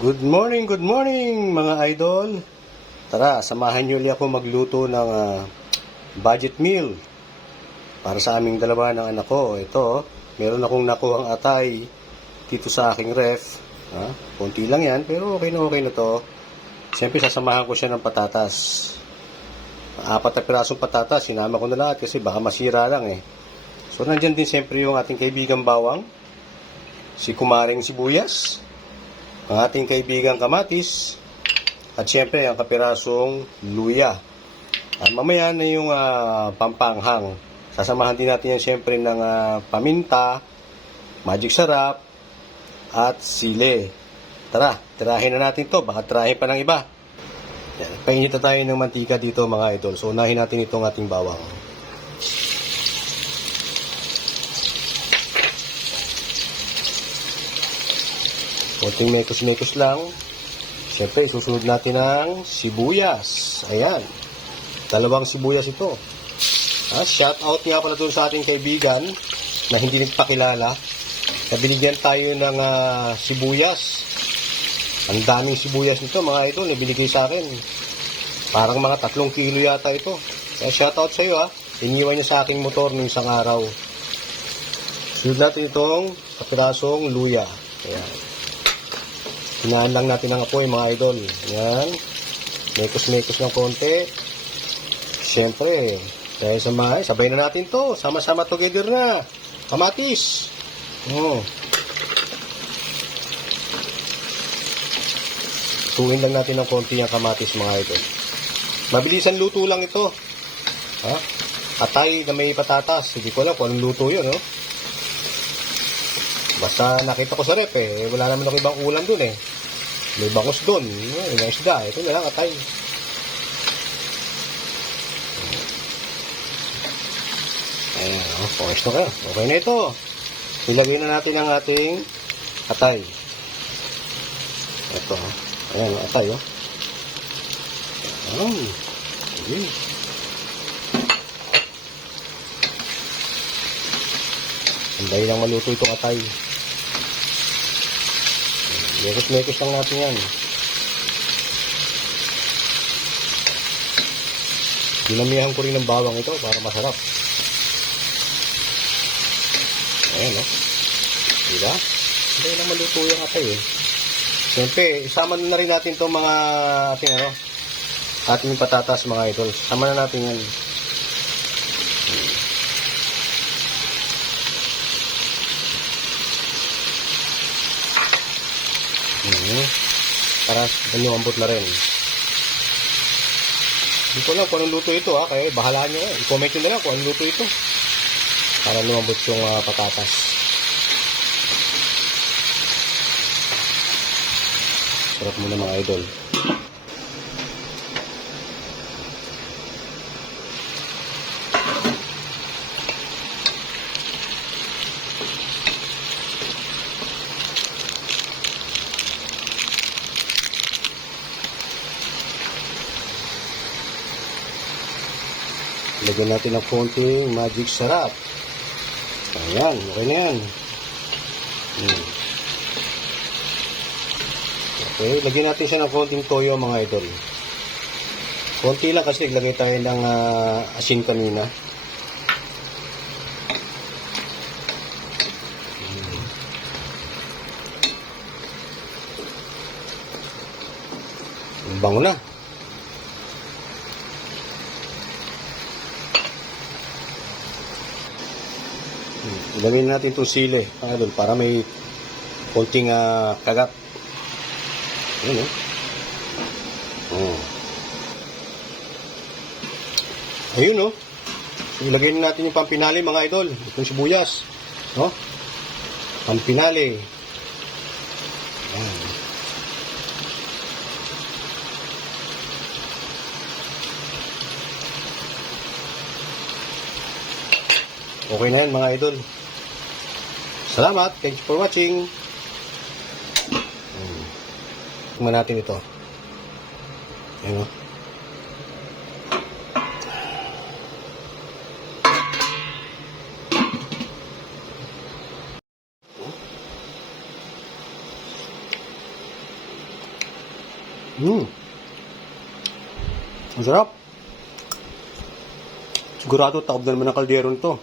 Good morning mga idol. Tara, samahan niyo ulit ako magluto ng budget meal para sa aming dalawa ng anak ko. Ito, meron akong nakuhang atay dito sa aking ref. Konti lang yan, pero okay na to. Siyempre, sasamahan ko siya ng patatas. 4 na pirasong patatas, sinama ko na lahat kasi baka masira lang eh. So, nandyan din siyempre yung ating kaibigang bawang, si kumaring sibuyas, ang ating kaibigang kamatis, at syempre ang kapirasong luya. Mamaya na yung pampanghang. Sasamahan din natin yan syempre ng paminta, magic sarap, at sile. Tara, tirahin na natin to. Baka tirahin pa ng iba. Painita tayo ng mantika dito mga idol. So unahin natin itong ating bawang. Konting mekos-mekos lang. Siyempre, susunod natin ang sibuyas. Ayan. 2 sibuyas ito. Shout out nga pala dun sa ating kaibigan na hindi nagpakilala. Na binigyan tayo ng sibuyas. Ang daming sibuyas nito mga idol na binigay sa akin. Parang mga 3 kilo yata ito. Kaya shout out sa iyo Iniwan niya sa aking motor ng isang araw. Sunod natin itong kapirasong luya. Ayan. Hinaan lang natin ang apoy mga idol. Yan. Mekos-mekos ng konti. Siyempre, dahil sabay na natin to. Sama-sama together na. Kamatis. Tuwin lang natin ng konti ang kamatis mga idol. Mabilisan luto lang ito. Atay na may patatas. Hindi ko alam kung anong luto yun. Basta nakita ko sa rep wala naman ako ibang ulam dun May bangus dun. May isda. Ito na lang atay. Ayan. Pawis na ka. Okay na ito. Ilagay na natin ang ating atay. Ito. Ayan. Atay Okay. Anday lang maluto itong atay. Mekos-mekos lang natin yan. Dinamihan ko rin ng bawang ito para masarap. Ayan Diba? Anday lang maluto yung atay Siyempre, isama na rin natin itong mga ating patatas mga idol. Sama na natin yan. Para lumambot na rin. Hindi ko lang kung anong luto ito kaya bahala nyo i-comment nyo na lang kung anong luto ito para lumambot yung patatas. Sarap muna mga idol. Lagyan natin ng konting magic sarap. Ayan, okay na yan. Okay, lagyan natin siya ng konting toyo mga idol. Konti lang kasi lagay tayo ng asin kanina. Bango na. Ilagay natin itong sile idol para may konting kagat. Ayan Ayun ilagay natin yung pampinali mga idol. Itong sibuyas. Pampinali. Ayan. Okay na yan mga idol. Salamat. Thanks for watching. Tingnan natin ito. Ayan Ang sarap. Sigurado taob na naman ang kaldero nito.